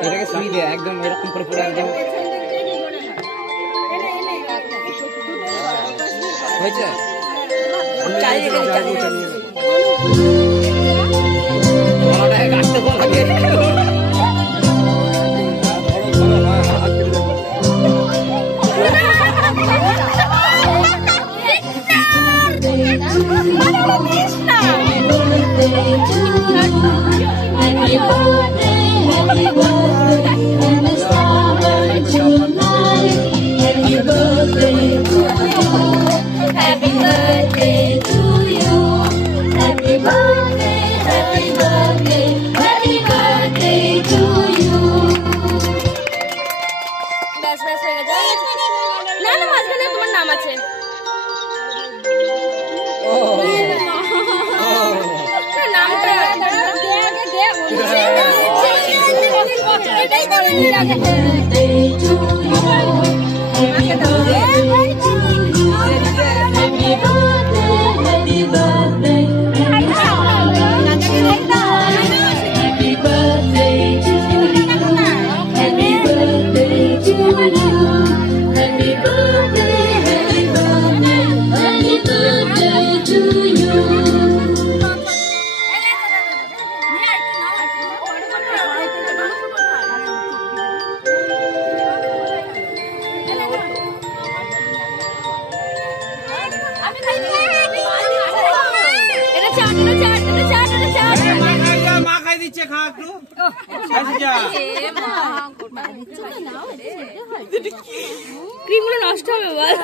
এটাকে শুই দে একদম এরকম করে পুরো একদম হয়েছে কাটতে লাগে ক্রিমগুলো নষ্ট হবে বল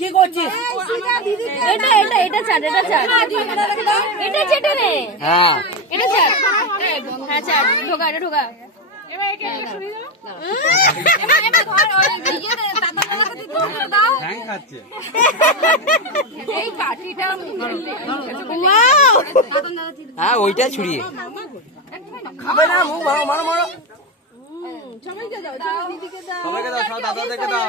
কি করছিস এটা এটা এটা ছাড় এটা ছাড় এটা চেটে নে হ্যাঁ এটা ছাড় হ্যাঁ ছাড় ঢোকা এটা ঢোকা হ্যাঁ ওইটা ছুড়িয়ে খাবে না মুখ মারো মারো মারো সবাইকে দাও দিদিকে দাও সবাইকে দাও দাদাদেরকে দাও